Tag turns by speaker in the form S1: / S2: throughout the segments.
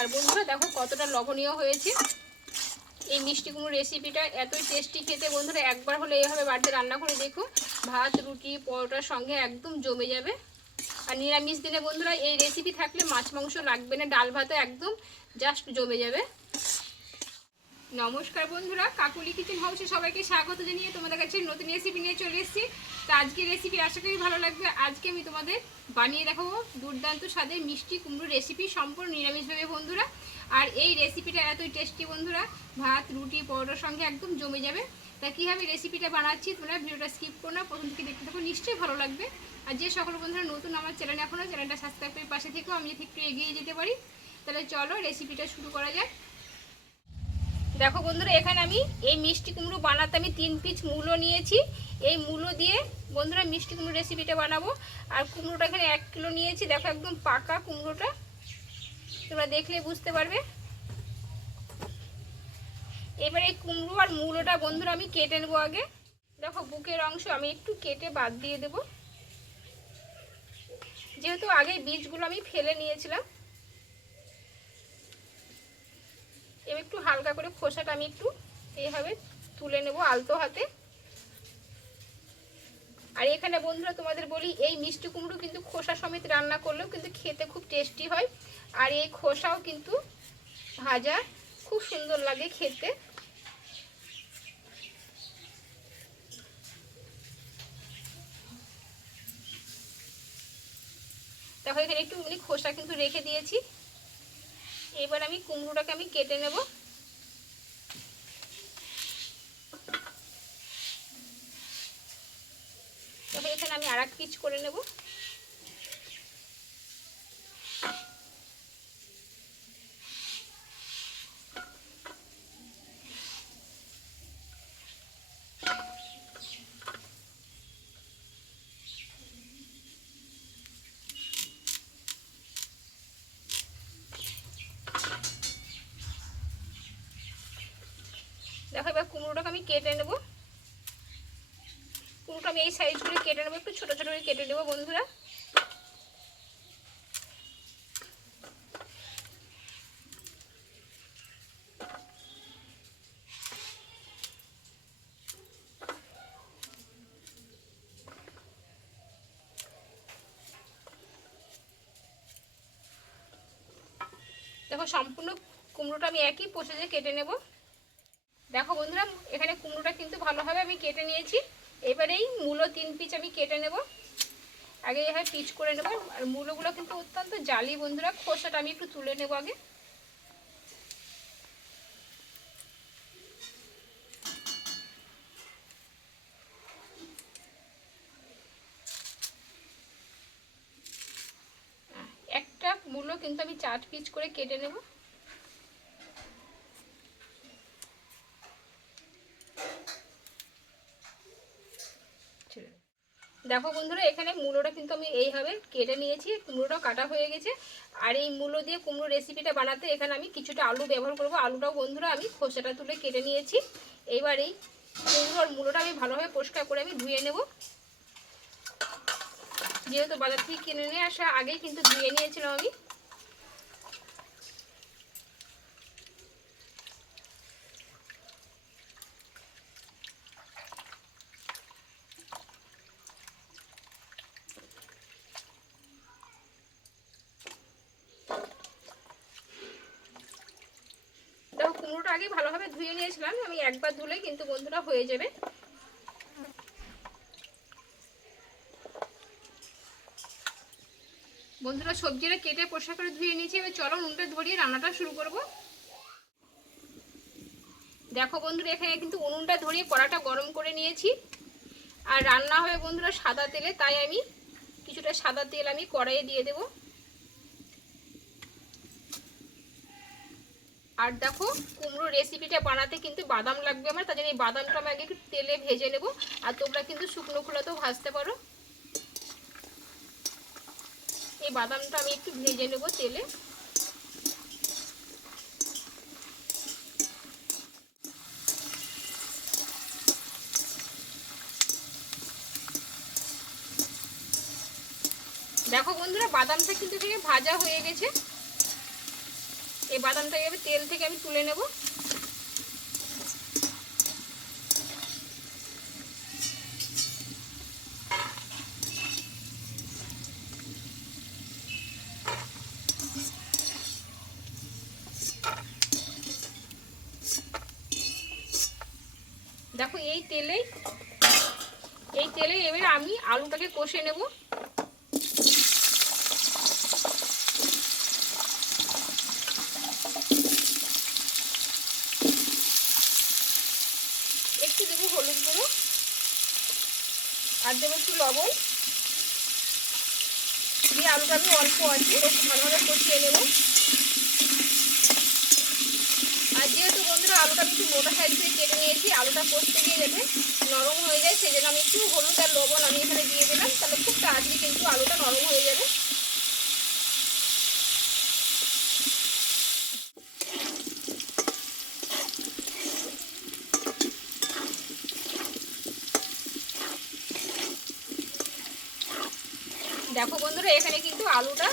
S1: আর বন্ধুরা দেখো কতটা লবণীয় হয়েছে। এই মিষ্টি কুমড়ো রেসিপিটা এতই টেস্টি খেতে। বন্ধুরা একবার হলে এইভাবে বাড়িতে রান্না করে দেখুন ভাত, রুটি, পরোটার সঙ্গে একদম জমে যাবে। আর নিরামিষ দিনে বন্ধুরা এই রেসিপি থাকলে মাছ, মাংস লাগবে না। ডাল ভাতে একদম জাস্ট জমে যাবে। নমস্কার বন্ধুরা, কাকুলি কিচেন হাউসে সবাইকে স্বাগত জানিয়ে তোমাদের কাছে নতুন রেসিপি নিয়ে চলে এসেছি। তো আজকে রেসিপি আশা করি ভালো লাগবে। আজকে আমি তোমাদের বানিয়ে দেখাবো দুর্দান্ত স্বাদের মিষ্টি কুমড়ো রেসিপি সম্পূর্ণ নিরামিষভাবে বন্ধুরা। আর এই রেসিপিটা এতই টেস্টি বন্ধুরা, ভাত, রুটি, পরোটার সঙ্গে একদম জমে যাবে। তা কীভাবে রেসিপিটা বানাচ্ছি তোমরা ভিডিওটা স্কিপ করো না, প্রথম থেকে দেখতে থাকো, নিশ্চয়ই ভালো লাগবে। আর যে সকল বন্ধুরা নতুন আমার চ্যানেল এখনও চ্যানেলটা সাবস্ক্রাইব করে পাশে থেকেও আমি যদি একটু এগিয়ে যেতে পারি। তাহলে চলো রেসিপিটা শুরু করা যাক। দেখো বন্ধুরা, এখানে আমি এই মিষ্টি কুমড়ো বানাতে আমি তিন পিস মূলো নিয়েছি। এই মূলো দিয়ে বন্ধুরা মিষ্টি কুমড়ো রেসিপিটা বানাবো। আর কুমড়োটা এখানে এক কিলো নিয়েছি। দেখো একদম পাকা কুমড়োটা। তোমরা দেখলে বুঝতে পারবে। এবার এই কুমড়ো আর মূলোটা বন্ধুরা আমি কেটে নেব আগে। দেখো বুকের অংশ আমি একটু কেটে বাদ দিয়ে দেব। যেহেতু আগে বীজগুলো আমি ফেলে নিয়েছিলাম এবার একটু হালকা করে খোসাটা আমি একটু এইভাবে তুলে নেব আলতো হাতে। আর এখানে বন্ধুরা তোমাদের বলি, এই মিষ্টি কুমড়ো কিন্তু খোসা সমেত রান্না করলেও কিন্তু খেতে খুব টেস্টি হয়। আর এই খোসাও কিন্তু ভাজা, খুব সুন্দর লাগে খেতে। দেখো এখানে একটু খোসা কিন্তু রেখে দিয়েছি। এবার আমি কুমড়োটাকে আমি কেটে নেব। তবে এখানে আমি আর এক পিচ করে নেব। দেখো, এবার কুমড়োটাকে আমি কেটে নেব। কুমড়োটা আমি এই সাইজ করে কেটে নেব, একটু ছোটো ছোটো করে কেটে নেব বন্ধুরা। দেখো, সম্পূর্ণ কুমড়োটা আমি একই প্রসেসে কেটে নেব। দেখো বন্ধুরা, এখানে কুমড়োটা কিন্তু ভালোভাবে আমি কেটে নিয়েছি। এবারে এই মূলো তিন পিচ আমি কেটে নেব। আগে এভাবে পিচ করে নেব। আর মূলোগুলো কিন্তু অত্যন্ত জালি বন্ধুরা, খোসাটা আমি একটু তুলে নেব আগে। একটা মূলো কিন্তু আমি চার পিচ করে কেটে নেব। দেখো বন্ধুরা, এখানে মূলোটা কিন্তু আমি এইভাবে কেটে নিয়েছি কুমড়োটাও কাটা হয়ে গেছে। আর এই মূলো দিয়ে কুমড়ো রেসিপিটা বানাতে এখানে আমি কিছুটা আলু ব্যবহার করব। আলুটাও বন্ধুরা আমি খোসাটা তুলে কেটে নিয়েছি। এইবার এই কুমড়োর মূলোটা আমি ভালোভাবে পরিষ্কার করে আমি ধুয়ে নেব। যেহেতু বাজার থেকে কিনে নিয়ে আসা আগেই কিন্তু ধুয়ে নিয়েছিলাম আমি দেখো কুমড়োটা আগে ভালোভাবে ধুয়ে নিয়েছিলাম, আমি একবার ধুলে কিন্তু বন্ধুরা হয়ে যাবে। বন্ধুরা সবজিটা কেটে পোষা করে ধুয়ে নিয়েছি, এবার চলো নুনটা ধরিয়ে রান্নাটা শুরু করব। দেখো বন্ধুরা, এখানে কিন্তু উনুনটা ধরিয়ে কড়াটা গরম করে নিয়েছি। আর রান্না হবে বন্ধুরা সাদা তেলে, তাই আমি কিছুটা সাদা তেল আমি কড়াইয়ে দিয়ে দেবো। আর দেখো কুমড়ো রেসিপিটা বানাতে কিন্তু বাদাম লাগবে আমার, তার জন্য এই বাদামটা আমি আগে তেলে ভেজে নেব, আর তোমরা কিন্তু শুকনো খোলাতেও ভাজতে পারো। এই বাদামটা আমি একটু ভেজে নেব তেলে। দেখো বন্ধুরা, বাদামটা কিন্তু ভাজা হয়ে গেছে। এই বাদামটা এভাবে তেল থেকে আমি তুলে নেব। দেখো এই তেলেই এই তেলে এবারে আমি আলুটাকে কষে নেব একটু দেবো হলুদ গুঁড়ো। আর দেবো একটু লবণ। দিয়ে আলুটা আমি অল্প আছে ভালোভাবে কষিয়ে নেব। আর যেহেতু বন্ধুরা আলুটা আমি একটু মোটা সাইজ করে কেটে নিয়েছি, আলুটা কষতে গিয়ে যাতে নরম হয়ে যায় সেই জন্য আমি একটু হলুদ আর লবণ আমি এখানে দিয়ে দিলাম। তাহলে খুব তাড়াতাড়ি কিন্তু আলুটা নরম হয়ে যাবে। দেখো বন্ধুরা, এখানে কিন্তু আলুটা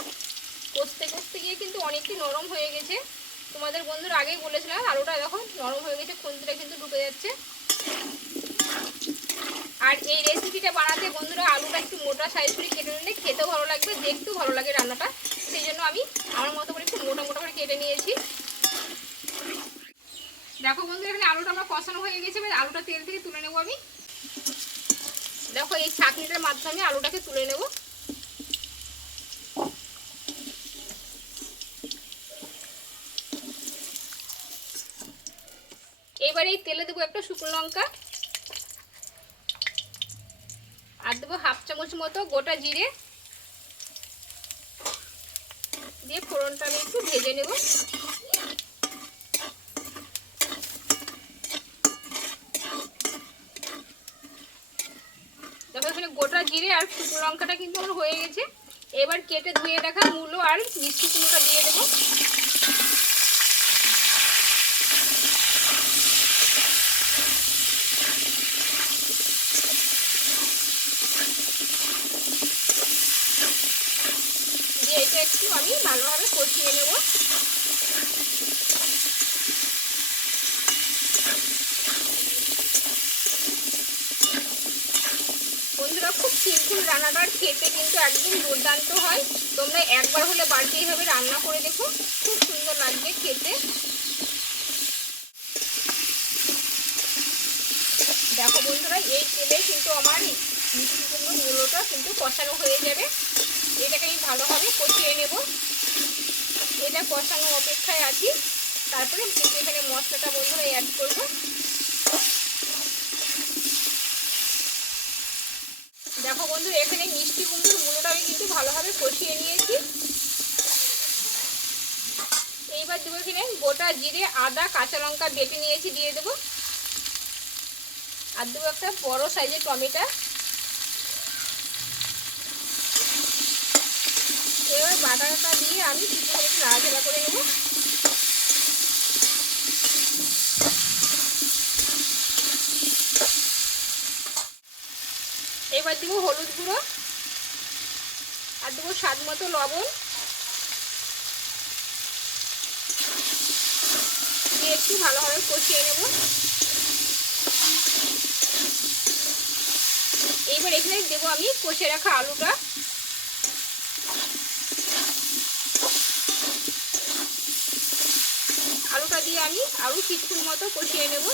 S1: কষতে কষতে গিয়ে কিন্তু অনেকটাই নরম হয়ে গেছে। তোমাদের বন্ধুরা আগেই বলেছিলাম, আলুটা দেখো নরম হয়ে গেছে, খুন্তিটা কিন্তু ঢুকে যাচ্ছে। আর এই রেসিপিটা বানাতে বন্ধুরা আলুটা একটু মোটা সাইজ করে কেটে নিলে খেতেও ভালো লাগবে, দেখতেও ভালো লাগে রান্নাটা। সেই জন্য আমি আমার মতো করে একটু মোটা মোটা করে কেটে নিয়েছি। দেখো বন্ধুরা, এখানে আলুটা আমার কষানো হয়ে গেছে, এবার আলুটা তেল থেকে তুলে নেব আমি। দেখো এই ছাঁকনিটার মাধ্যমে আলুটাকে তুলে নেব। এবার এই তেলে দেবো একটা শুকনো লঙ্কা। আর দেবো হাফ চামচ মতো গোটা জিরে। দিয়ে ফোড়নটা আমি একটু ভেজে নেব। দেখো গোটা জিরে আর শুকনো লঙ্কাটা কিন্তু আমার হয়ে গেছে। এবার কেটে ধুয়ে রাখা মূলো আর মিষ্টি কুমড়োটা দিয়ে দেবো দিয়ে এটা একটু আমি ভালোভাবে কষিয়ে নেব। বন্ধুরা, খুব সিম্পল রান্নাটার খেতে কিন্তু একদম দুর্দান্ত হয়। তোমরা একবার হলে বাড়িতে এইভাবে রান্না করে দেখো। খুব সুন্দর লাগবে খেতে। দেখো বন্ধুরা, এই তেলে কিন্তু আমার মিষ্টি কুমড়ো মূলোটা কিন্তু কষানো হয়ে যাবে। এটাকে আমি ভালোভাবে কষিয়ে নেব। এটা কষানো অপেক্ষায় আছি। তারপরে কিন্তু এখানে মশলাটা বন্ধুরা অ্যাড করব। দেখো বন্ধু, এখানে মিষ্টি কুমড়োর মূলোটা আমি কিন্তু ভালোভাবে কষিয়ে নিয়েছি। এইবার দেবো এখানে গোটা জিরে, আদা, কাঁচা লঙ্কা বেটে নিয়েছি, দিয়ে দেবো। আর দেবো একটা বড় সাইজের টমেটো। বাটাটা দিয়ে আমি একটু নাড়াচাড়া করে নেব। এবার দেবো হলুদ গুঁড়ো আর দেবো স্বাদ মতো লবণ। দিয়ে একটু ভালোভাবে কষিয়ে নেব। এইবার এখানে দেবো আমি কষে রাখা আলুটা আলুটা আমি আরও কিছুক্ষণ মতো কষিয়ে নেব।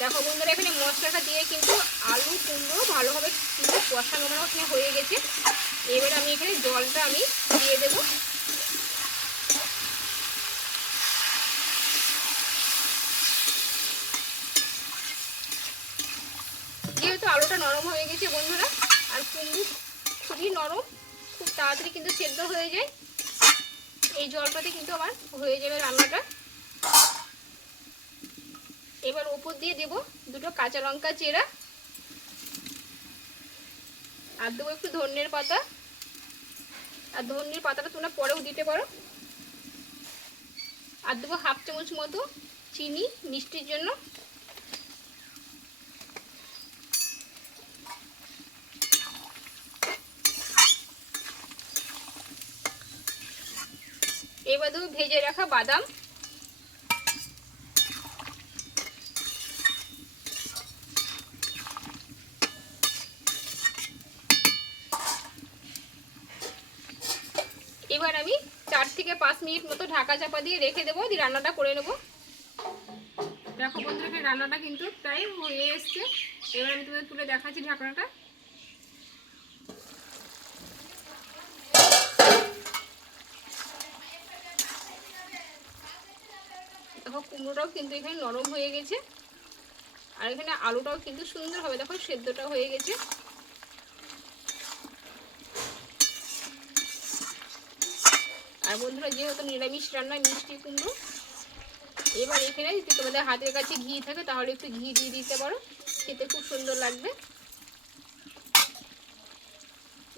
S1: দেখো বন্ধুরা, এখানে মশলাটা দিয়ে কিন্তু আলু কুমড়ো ভালোভাবে কষানো মানে হয়ে গেছে। এবার আমি এখানে জলটা আমি দিয়ে দেবো যেহেতু আলুটা নরম হয়ে গেছে বন্ধুরা আর কুমড়ো খুবই নরম, খুব তাড়াতাড়ি কিন্তু সেদ্ধ হয়ে যায়। এই জলটাতে কিন্তু আমার হয়ে যাবে রান্নাটা। এবার ওপর দিয়ে দেব দুটো কাঁচা লঙ্কা চেরা আর দেবো একটু ধন্যের পাতা। আর ধন্যের পাতাটা তোমরা পরেও দিতে পারো। আর দেবো হাফ চামচ মতো চিনি মিষ্টির জন্য। এবার দেবো ভেজে রাখা বাদাম। এবার আমি চার থেকে পাঁচ মিনিট মতো ঢাকা চাপা দিয়ে রেখে দেবো, দিয়ে রান্নাটা করে নেব। দেখো বন্ধুরা রান্নাটা কিন্তু প্রায় হয়ে এসছে। এবার আমি তোমাদের তুলে দেখাচ্ছি ঢাকনাটা দেখো কুমড়োটাও কিন্তু এখানে নরম হয়ে গেছে। আর এখানে আলুটাও কিন্তু সুন্দরভাবে দেখো, সেদ্ধটা হয়ে গেছে। আর বন্ধুরা, যেহেতু নিরামিষ রান্না, মিষ্টি কুমড়ো, এবার এখানে যদি তোমাদের হাতের কাছে ঘি থাকে, তাহলে একটু ঘি দিয়ে দিতে পারো। খেতে খুব সুন্দর লাগবে।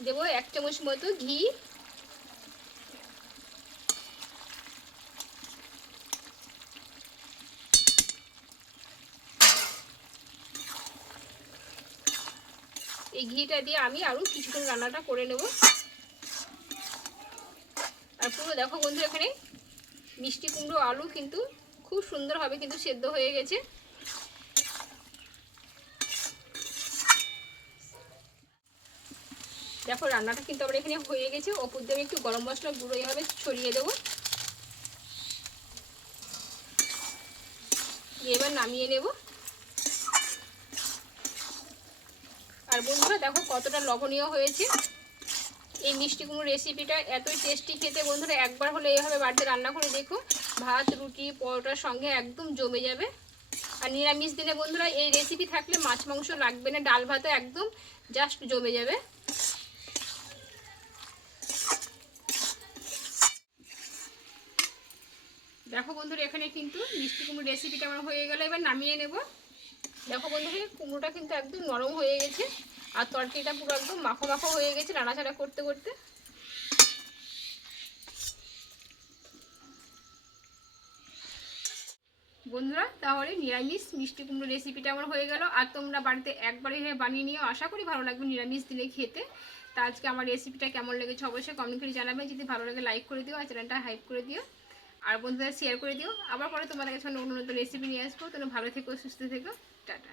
S1: দেবো এক চামচ মতো ঘি। এই ঘিটা দিয়ে আমি আরও কিছুক্ষণ রান্নাটা করে নেব। আর পুরো দেখো বন্ধু, এখানে মিষ্টি কুমড়ো, আলু কিন্তু খুব সুন্দরভাবে কিন্তু সেদ্ধ হয়ে গেছে। দেখো, রান্নাটা কিন্তু আমার এখানে হয়ে গেছে। ওপর দিয়ে একটু গরম মশলা গুঁড়ো এইভাবে ছড়িয়ে দেবো। এবার নামিয়ে নেব। আর বন্ধুরা, দেখো কতটা লবণীয় হয়েছে। এই মিষ্টি কুমড়ো রেসিপিটা এতই টেস্টি খেতে। বন্ধুরা, একবার হলে এইভাবে বাড়িতে রান্না করে দেখো। ভাত, রুটি, পরোটার সঙ্গে একদম জমে যাবে। আর নিরামিষ দিনে বন্ধুরা, এই রেসিপি থাকলে মাছ, মাংস লাগবে না, ডাল ভাতও একদম জাস্ট জমে যাবে। দেখো বন্ধুরা, এখানে কিন্তু মিষ্টি কুমড়ো রেসিপিটা আমার হয়ে গেল। এবার নামিয়ে নেব। দেখো বন্ধুরা কুমড়োটা কিন্তু একদম নরম হয়ে গেছে। আর তরকারিটা পুরো একদম মাখো মাখো হয়ে গেছে, নাড়াচাড়া করতে করতে। বন্ধুরা, তাহলে নিরামিষ মিষ্টি কুমড়ো রেসিপিটা আমার হয়ে গেল। আর তোমরা বাড়িতে একবারে বানিয়ে নিও, আশা করি ভালো লাগবে নিরামিষ দিলে খেতে। তা আজকে আমার রেসিপিটা কেমন লেগেছে অবশ্যই কমেন্ট করে জানাবে। যদি ভালো লাগে লাইক করে দিও আর চ্যানেলটা হাইপ করে দিও। আর বন্ধুদের শেয়ার করে দিও। আবার পরে তোমাদের কাছে অন্য নতুন রেসিপি নিয়ে আসব। তোমরা ভালো থেকো, সুস্থ থেকো। টাটা।